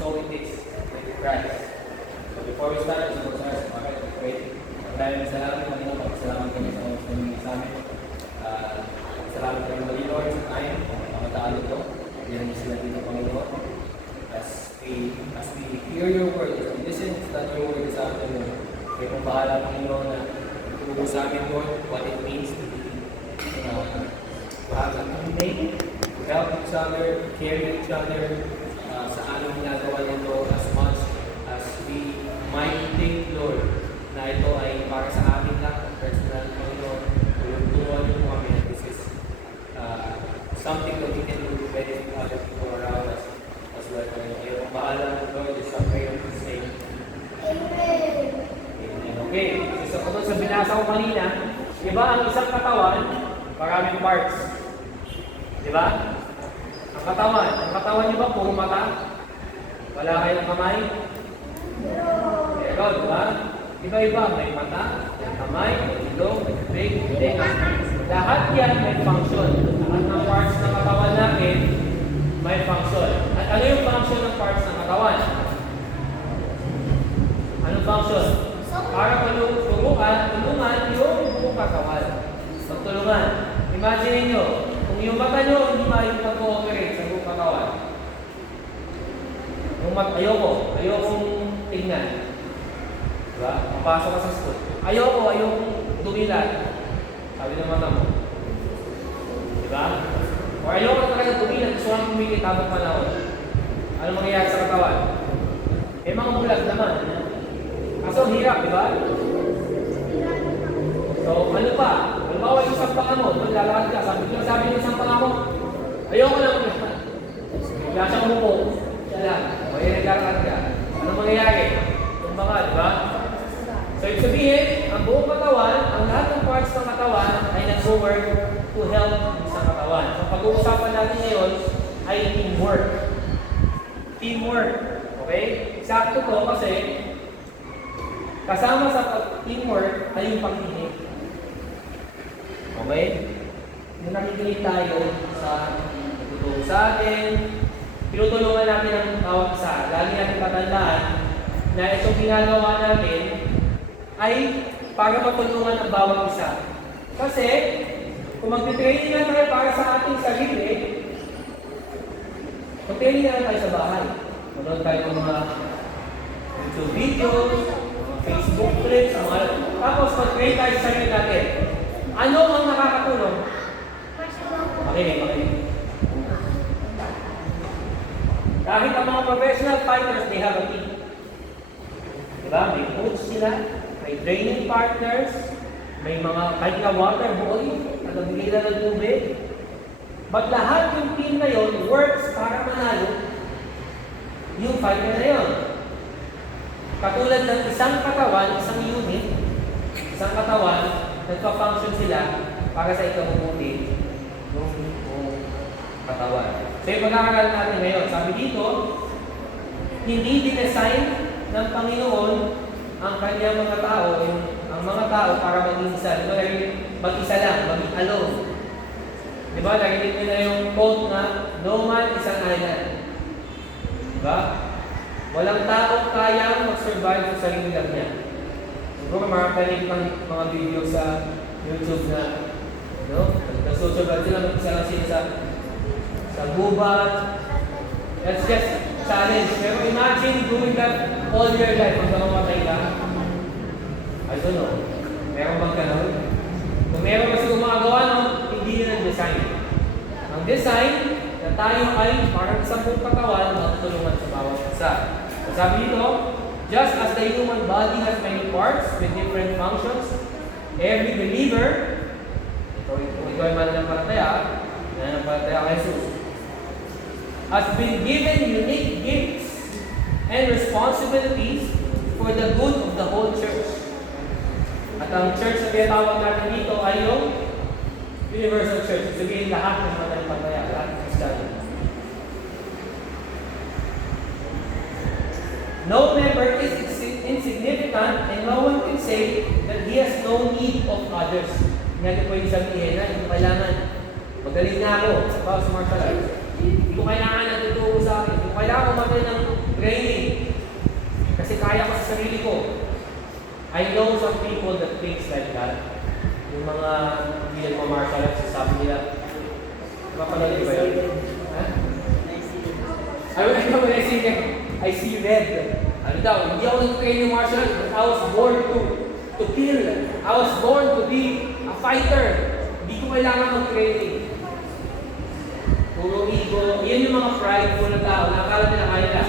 so it is with Christ. So before we start, let's pray. Maraming salamat, Panginoon. Pagkasalamat kami sa oras na sa amin. Salamat kami muli, Lord, sa time, mga tao ito. Yan niyo sila dito, Panginoon. As we hear your word, as we listen to that your word this afternoon, kayo pong bahala, Panginoon, na ituro sa amin, Lord, what it means to be, to have a community, to help each other, care each other, sa anong ginagawa nito as much as we might think, Lord, na ito ay para sa amin lang, personal, Panginoon. Tulungan niyo po kami na this is something that we can do to benefit other people around us as well. Kayo ang bahala, Lord, is a prayer to say. Amen. Amen. Okay, so sa binasa ko kanina, di ba ang isang katawan, maraming parts. Di ba? Ang katawan niyo ba puro mata? Wala kayong kamay? Pero, di ba? Iba-iba, may mata, may kamay, may ilong, may bibig, may tenga. Lahat yan may function. Lahat ng parts ng katawan natin may function. At ano yung function ng parts ng katawan? Anong function? Para tulungan yung buong katawan. Magtulungan. Imagine nyo, kung yung mata nyo hindi mag-cooperate sa buong katawan. Ayokong tingnan. Diba? Mapasok ka sa school. Ayokong dumilan. Sabi ng mata mo. Diba? O ayoko talaga dumilan. Gusto kang pumikit habang panahon. Ano mangyayari sa katawan? Eh mga bulag naman. Kaso hirap, diba? So ano pa? Halimbawa yung isang panga mo. Lalakad ka. Sabi ng isang panga mo. Ayoko lang. Kaya siya umupo. Siya lang. O yun naglalakad ka. Ano mangyayari? Yung mga, diba? So, ibig sabihin, ang buong katawan, ang lahat ng parts ng katawan ay nag-work to help sa katawan. So, pag-uusapan natin ngayon ay teamwork. Teamwork. Okay? Eksakto to kasi kasama sa teamwork ay yung pagkikinig. Okay? Yung nakikinig tayo sa tutulong sa atin, tinutulungan natin ang bawat isa. Lagi natin patandaan na itong ginagawa natin ay para matulungan ang bawat isa. Kasi, kung mag-training na tayo para sa ating sarili, mag-training na tayo sa bahay. Manood tayo ng mga YouTube videos, mga Facebook clips, tapos mag-train tayo sa sarili natin. Ano ang nakakatulong? Makinig. Kahit ang mga professional fighters, they have a team. Diba? May coach sila. May training partners, may mga kahit na water boy, nagbigay lang ng tubig. But lahat yung team na yun works para manalo yung fighter na yun. Katulad ng isang katawan, isang unit, isang katawan, nagpa-function sila para sa ikabubuti ng katawan. So yung pag-aaral natin ngayon, sabi dito, hindi dinesign ng Panginoon ang kanyang mga tao, ang mga tao para maging isa. Diba, mag-isa lang, maging alone. Diba, narinig nyo na yung quote na, no man is an island. Diba? Walang tao kayang mag-survive sa sarili lang niya. Siguro makakalig ng mga video sa YouTube na, nasusurvive sila, mag-isa lang sila sa gubat. That's just challenge. Pero imagine doing that all your life hanggang mamatay ka. I don't know. Meron bang ganun? Kung meron kasi gumagawa nun, hindi yun ang design. Ang design na tayo ay parang isang buong katawan na tutulungan sa bawat isa. So sabi dito, just as the human body has many parts with different functions, every believer, ito ay mananampalataya kay Jesus, has been given unique gifts and responsibilities for the good of the whole church. At ang church na tinatawag natin dito ay yung Universal Church. Sabihin lahat ng mananampalataya, lahat ng Kristiyano. No member is insignificant and no one can say that he has no need of others. Hindi po yung sabihin na, hindi ko kailangan. Magaling na ako sa martial arts. Hindi ko kailangan natuturo sa akin. Hindi ko kailangan kumatay ng training. Kasi kaya ko sa sarili ko. I know some people that thinks like that. Yung mga hindi nagma-martial arts, sabi nila, mapalali ba yun? Ha? I see red. Ano daw, hindi ako nag-train yung martial arts, but I was born to kill. I was born to be a fighter. Hindi ko kailangan mag-training. Puro ego. Yan yung mga prideful na tao. Nakakala nila kaya na.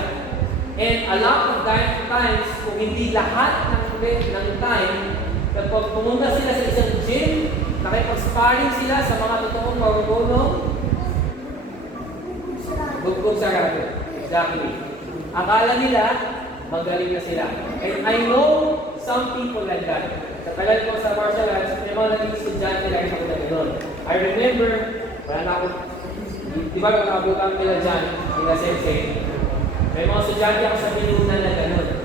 And a lot of times, kung hindi lahat ng time, kapag pumunta sila sa isang gym, nakipag-sparring sila sa mga totoong marunong, gugog sarado. Exactly. Akala nila, magaling na sila. And I know some people like that. Sa tagal ko sa martial arts, may mga naging estudyante lang ako na gano'n. I remember, wala na ako, di ba nakabutan nila dyan, nila sensei. May mga estudyante ako sa Minuna na gano'n.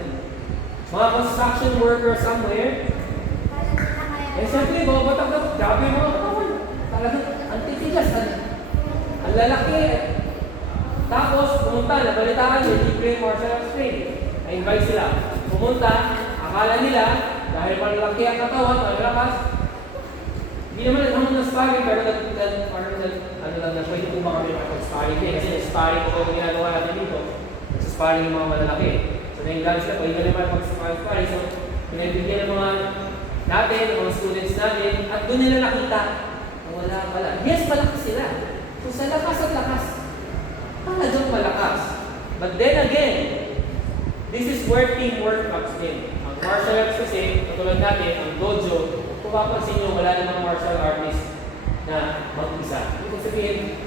Mga construction worker somewhere, eh siyempre, babatag na, grabe yung mga katawan. Talagang, ang titigas, ang lalaki. Tapos, pumunta, nabalitaan nyo, libre martial arts training. Na-invite sila. Pumunta, akala nila, dahil malaki ang katawan, malalakas, hindi naman naghamon ng sparring, pero ano lang, pwede po ba kami makapag-sparring din. Kasi sparring ko yung ginagawa natin dito. Nagsa-sparring yung mga malalaki. So, na-invite sila, pwede naman mag-sparring. So, pinabigyan ng mga natin, ng mga students natin, at doon nila nakita, wala pala. Yes, malakas sila. So, sa lakas at lakas, talagang malakas. But then again, this is where teamwork comes in. Ang martial arts kasi, katulad natin, ang dojo, kung papansin nyo, wala namang martial artist na mag-isa. Ibig sabihin,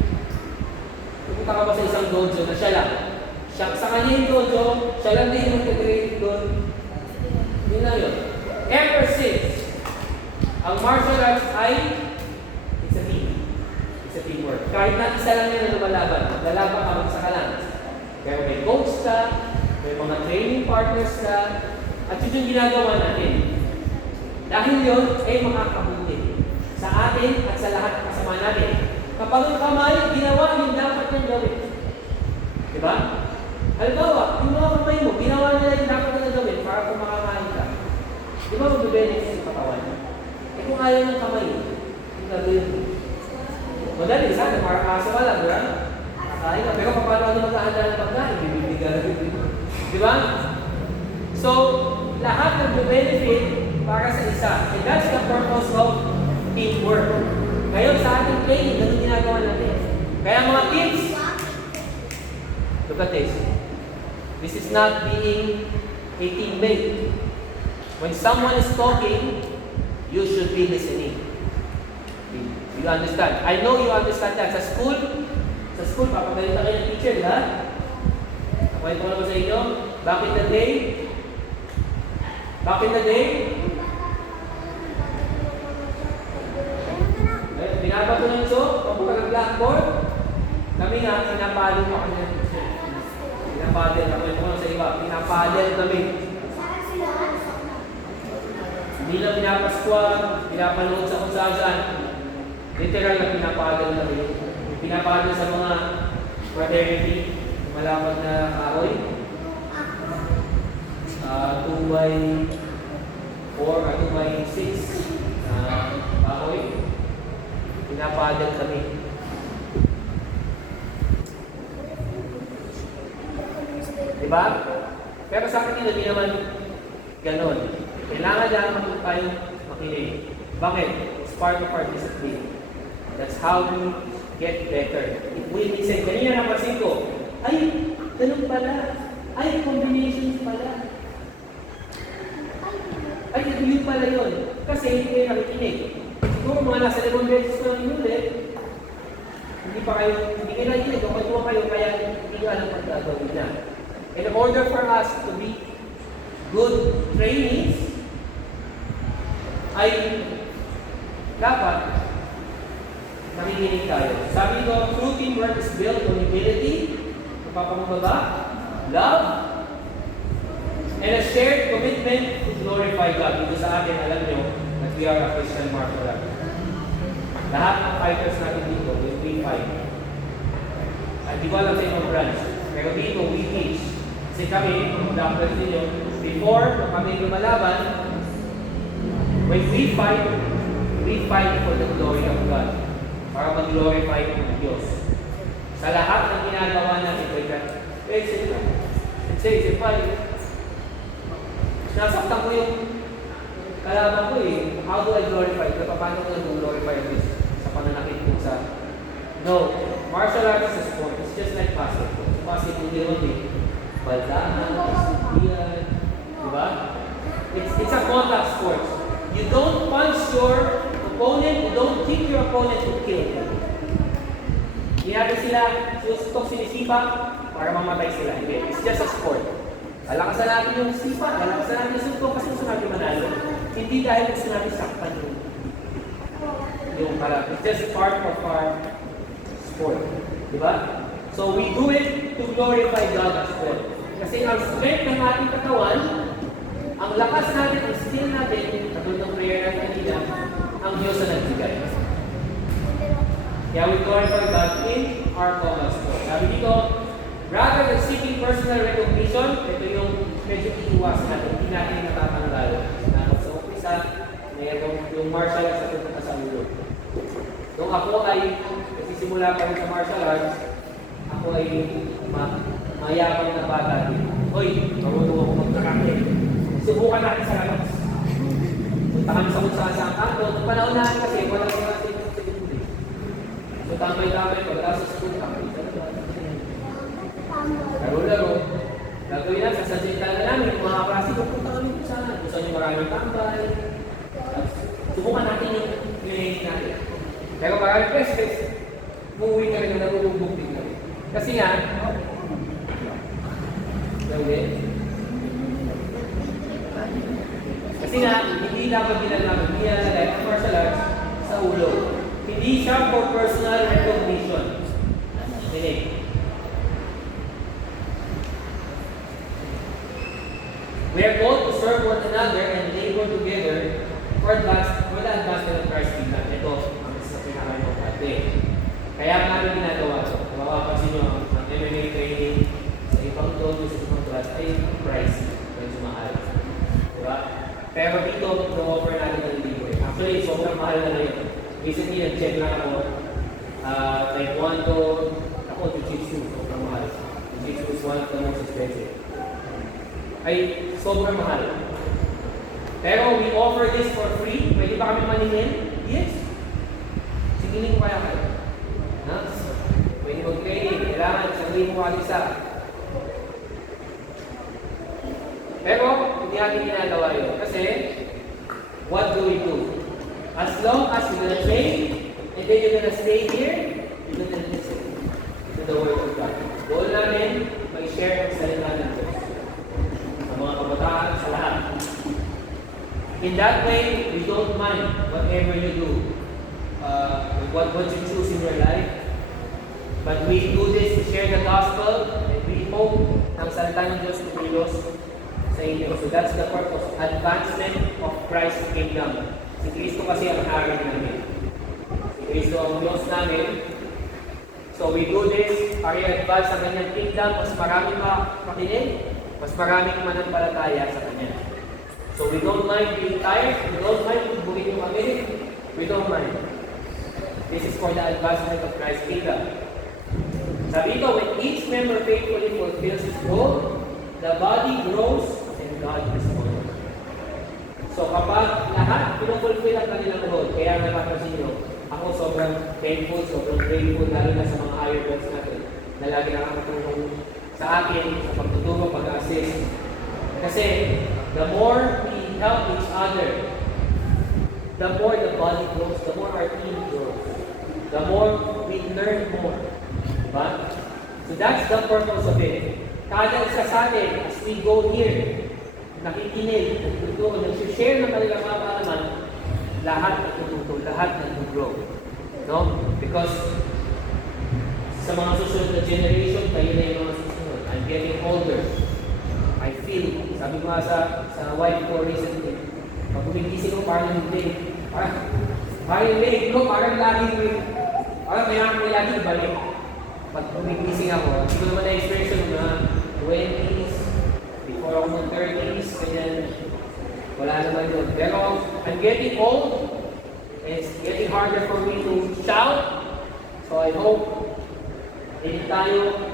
pupunta ka ba sa isang dojo na siya lang? Sa kanya yung dojo, siya lang din yung mag-create doon. Yun na yun. Ever since, ang martial arts ay, it's a team. It's a teamwork. Kahit na isa lang yan na lumalaban, lalaban ka mag-saka lang. Pero may coach ka, may mga training partners ka, at yun yung ginagawa natin. Dahil yun ay makakabuti sa atin at sa lahat ng kasama natin. Kapag ang kamay, ginawa yung dapat niyang gawin. Diba? Halimbawa, yung mga kamay mo, ginawa nila yung dapat niyang gawin para kung makakain ka. Di ba mag-benefit sa katawan? Eh kung ayaw ng kamay, yung gagawin mo. Madali, sana parang kaso ka lang, diba? Kakain ka. Pero paano ano mag-aanda ng pagkain? Bibigyan. Di ba? So, lahat nag-benefit para sa isa. And that's the purpose of teamwork. Ngayon sa ating training, ganun ginagawa natin. Kaya mga kids, look at this. This is not being a teammate. When someone is talking, you should be listening. You understand? I know you understand that. Sa school, papagalitan kayo ng teacher, ha? Nakwento ko naman sa inyo, back in the day, binabato ng so, papunta ng blackboard, kami nga, pinapalo pa kami ng teacher. Pinapadel, nakwento ko naman sa iba, pinapadel kami. Hindi lang pinapaskuan, pinapanood sa kung saan. Literal na pinapadel kami. Pinapadel sa mga fraternity, malapad na kahoy. 2x4 or 2x6 kahoy. Pinapadel kami. Diba? Pero sa akin hindi naman ganon. Kailangan lang matuto tayong makinig. Bakit? It's part of our discipline. That's how we get better. If we listen, kanina napansin ko, ay, ganun pala. Ay, combinations pala. Ay, yun pala yun. Kasi hindi kayo nakikinig. Siguro mga nasa 11 beses ko lang inulit, hindi kayo nakikinig, o patuwa kayo, kaya hindi nyo alam ang gagawin niya. In order for us to be good trainees, ay dapat nakikinig tayo. Sabi ko, true teamwork is built on humility, kapapamababa, love, and a shared commitment to glorify God. Dito sa atin, alam nyo, that we are a Christian martial art. Lahat ng fighters natin dito, we fight. At di ko alam sa ibang branch, pero dito, we teach Kasi kami, mga doctors ninyo, before kami lumalaban, when we fight for the glory of God. Para mag-glorify ng Diyos. Sa lahat ng ginagawa natin, say, nasaktan ko yung kalaban ko eh. How do I glorify? Paano ko nag-glorify this? Sa pananakit ko sa... No. Martial arts is a sport. It's just like basketball. Basketball yun eh. Baldahan, kastibihan. Diba? It's a contact sport. You don't punch your opponent, you don't kick your opponent to kill him. Hindi natin sila sustok sinisipa para mamatay sila. Hindi. It's just a sport. Kalakasan natin yung sipa, kalakasan natin yung suntok kasi gusto natin manalo. Hindi dahil gusto natin saktan yung kalak. It's just part of our sport. Diba? So we do it to glorify God as well. Kasi ang strength ng ating katawan, ang lakas natin, ang skill natin, katulad ng prayer natin kanina, ang Diyos na nagbigay. Kaya we glorify God in our common sport. Sabi dito, rather than seeking personal recognition, ito yung medyo iiwas natin, hindi natin natatanggal. Sa umpisa, mayroong yung martial arts at ito sa ulo. Nung ako ay nagsisimula pa rin sa martial arts, ako ay mayabang na bata din. Hoy, marunong ako magkakake. Subukan natin sa labas. Punta kami sa kung saan kanto. Nung panahon natin kasi, walang mga sila. So tambay-tambay, pagkasa sa school, laro-laro. Gagawin natin, sasadjita na namin, yung mga klase, pupunta kami kung saan. Kung saan yung maraming tambay. Subukan natin yung hinihingi natin. Pero maraming pes-pes, umuwi ka rin na narulubog din kami. Kasi nga, hindi dapat ginalagay ang martial arts sa ulo. Hindi siya for personal recognition. Dinig. We are called to serve one another and labor together for the advancement of Christ's kingdom. Ito ang isa sa pinaka-importante. Kaya namin ginagawa ito. Mapapansin nyo ang MMA training sa ibang dojo, sa ibang class ay pricey. Medyo mahal. Diba? Pero dito, no-offer natin ng libre. Actually, sobrang mahal na ngayon. Recently, nag-check lang ako. Taekwondo, ako, Jiu-Jitsu, sobrang mahal. Jiu-Jitsu is one of the most expensive. Ay, sobrang mahal. Pero we offer this for free. Pwede ba kami maningin? Yes. Singilin ko kaya kayo. Pwede mag-training. Kailangan, sabihin mo isa. Pero, hindi natin ginagawa yun. Kasi, what do we do? As long as you're gonna train, and then you're gonna stay here, you're gonna listen to the Word of God. Goal namin, mag-share ang salita ng Diyos. Sa mga kabataan, sa lahat. In that way, we don't mind whatever you do, what you choose in your life. But we do this to share the gospel, and we hope ang salita ng Diyos tumilos sa inyo. So that's the purpose, advancement of Christ's kingdom. Si Kristo kasi ang hari namin. Si Kristo ang Diyos namin. So we do this para i-advance sa kanyang kingdom, mas maraming makinig, mas maraming manampalataya sa kanya. So we don't mind being tired, we don't mind buhin yung kami, we don't mind. This is for the advancement of Christ's kingdom. Sabi ito, when each member faithfully fulfills his role, the body grows and God is honored. So kapag lahat pinufulfill ang kanilang role, kaya napapansin nyo, ako sobrang thankful, sobrang grateful, lalo na sa mga higher goals natin, na lagi nakakatulong sa akin, sa pagtuturo, pag-assist. Kasi, the more we help each other, the more the body grows, the more our team grows, the more we learn more. Diba? So that's the purpose of it. Kada isa sa atin, as we go here, nakikinig, nagtututo, nag-share ng kanilang mga kaalaman, lahat nagtututo, lahat nag-grow. No? Because sa mga susunod na generation, kayo na yung mga susunod. I'm getting older. I feel, sabi ko nga sa wife ko recently, pag gumigising ko, parang yung leg. Parang yung leg ko, parang may lagi balik. Pag gumigising ako, hindi ko naman na-experience yung mga 20s, I'm getting old. It's getting harder for me to shout. So I hope hindi tayo,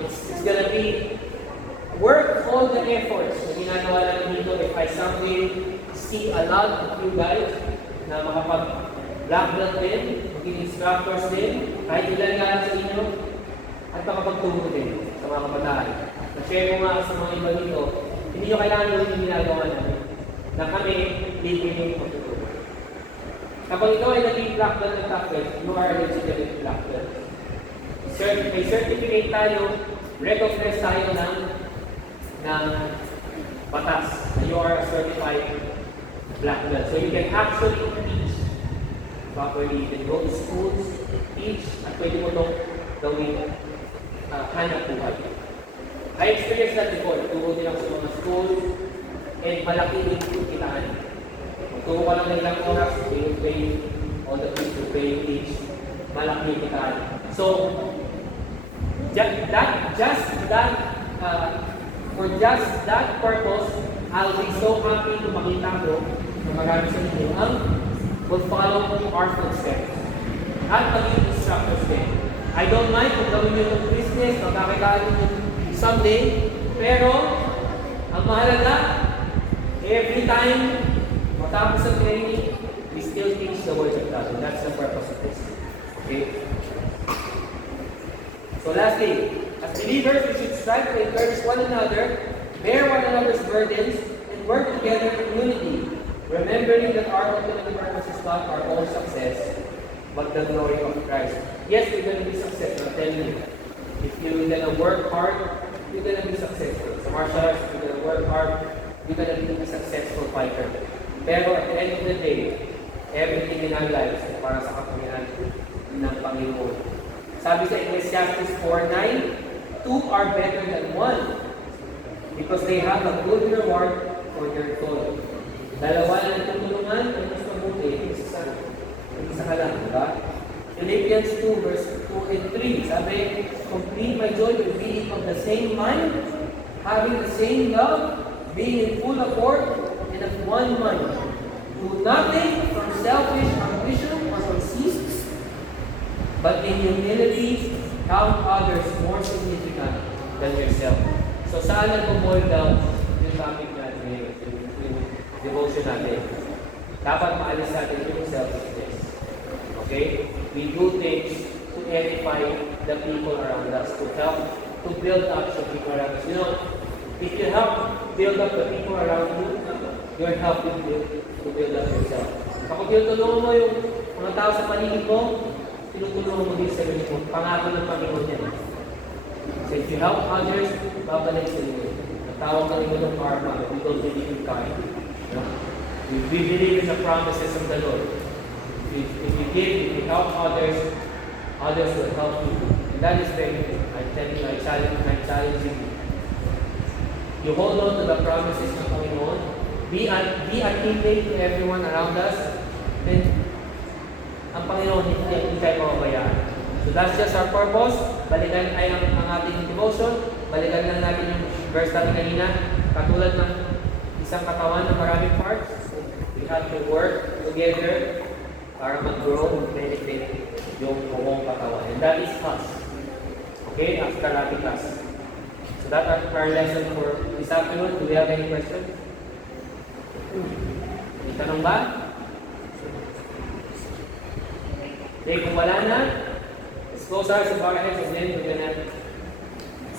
it's gonna be work all the efforts na ginagawa natin dito. If I someday see a lot of you guys na makapag-black belt din, maging instructors din, kahit ilan nga lang sa inyo, at makapagturo din sa mga kabataan. Na-share ko nga sa mga iba dito, hindi nyo kailangan gawin yung ginagawa namin. Na kami, libre yung magtuturo. Kapag ikaw ay naging black belt ng top belt, you are a legitimate black belt. May certificate tayo, recognize tayo ng batas. You are a certified black belt. So you can actually teach properly. You can go to schools, teach, at pwede mo itong gawin hanap buhay. I experienced that before. Turo din ako sa mga schools and malaki yung kitaan. Turo ko lang ng ilang oras, they will pay all the fees to pay, teach, malaki yung kitaan. So, for just that purpose, I'll be so happy to makita ko na marami sa inyo ang will follow our footsteps at maging instructors din. I don't mind kung gawin nyo itong business, magkakailangan nyo someday, pero ang mahalaga, every time matapos ang training, we still teach the Word of God. And that's the purpose of this. Okay? So lastly, as believers, we should strive to encourage one another, bear one another's burdens, and work together in unity, remembering that our ultimate purpose is not our own success, but the glory of Christ. Yes, we're going to be successful, I'm telling you. If you're going to work hard, you're going to be successful. Sa martial arts, if you're going to work hard, you're going to be a successful fighter. Pero at the end of the day, everything in our lives is para sa kapangyarihan ng Panginoon. Sabi sa Ecclesiastes 4:9, two are better than one because they have a good reward for their toil. Dalawa na nagtutulungan, ang mas mabuti, isa ka lang, diba? Philippians 2 verse 2 and 3, sabi, complete my joy by being of the same mind, having the same love, being in full accord, and of one mind. Do nothing from selfish ambition or conceits, but in humility, count others more significant than yourself. So saan nag-boil down yung topic natin ngayon, yung devotion natin? Dapat maalis natin yung selfishness. Okay? We do things to edify the people around us, to help, to build up the people around us. You know, if you help build up the people around you, you're helping to build up yourself. Kapag tinutulungan mo yung mga tao sa paligid mo, tinutulungan mo din sa sarili mo. Pangako ng Panginoon yan. So if you help others, babalik sa inyo. Natawag ng ito ng karma, we don't believe in karma. We believe in the promises of the Lord. If you give, if you help others, others will help you. And that is very good. I'm telling you, I'm challenging you. You hold on to the promises ng Panginoon. Be a teammate to everyone around us. Then, ang Panginoon hindi tayo mababayaan. So that's just our purpose. Balikan ay ang ating devotion. Balikan lang natin yung verse natin kanina. Katulad ng isang katawan ng maraming parts, we have to work together para mag-grow, benefit yung buong katawan. And that is us. Okay? As karate class. So that is our lesson for this afternoon. Do we have any questions? May tanong ba? Okay, kung wala na, let's close our heads and then we're gonna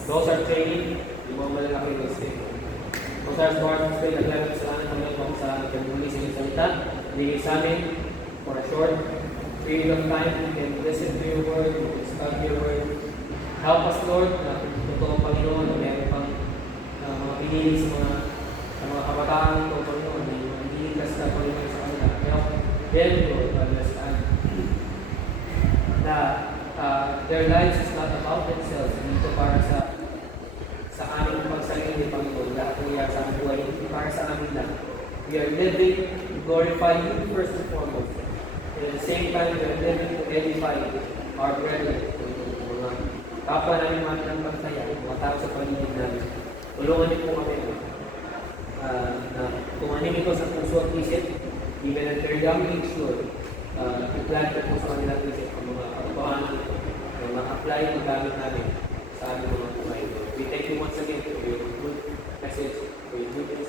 close our training. Yung mga malalaki ng stay. Close our heads, naglalang salamat kami kung sa pagmuli sa inyong salita. Hindi sa amin for a short period of time. We can listen to your word, we can study your word. Help us, Lord, na totoong Panginoon, na meron pang mga pinili sa mga kabataan ito, Panginoon, na yung iniigas na Panginoon sa kanila. Help them, Lord, to understand that their lives is not about themselves. Dito para sa aming pagsarili, Panginoon, lahat ng nangyayari sa aming buhay, hindi para sa amin lang. We are living to glorify you first and foremost. And at the same time, we are living to edify our brethren, mga kapwa namin mga pinagbantaya, mga tao sa paligid namin. Tulungan niyo po kami na tumanim nito sa puso at isip, even at their young age, Lord, i-plant po sa kanilang isip ang mga katotohanan nito na ma-apply ang gamit namin sa aming mga buhay, Lord. We thank you once again for your good message, for your good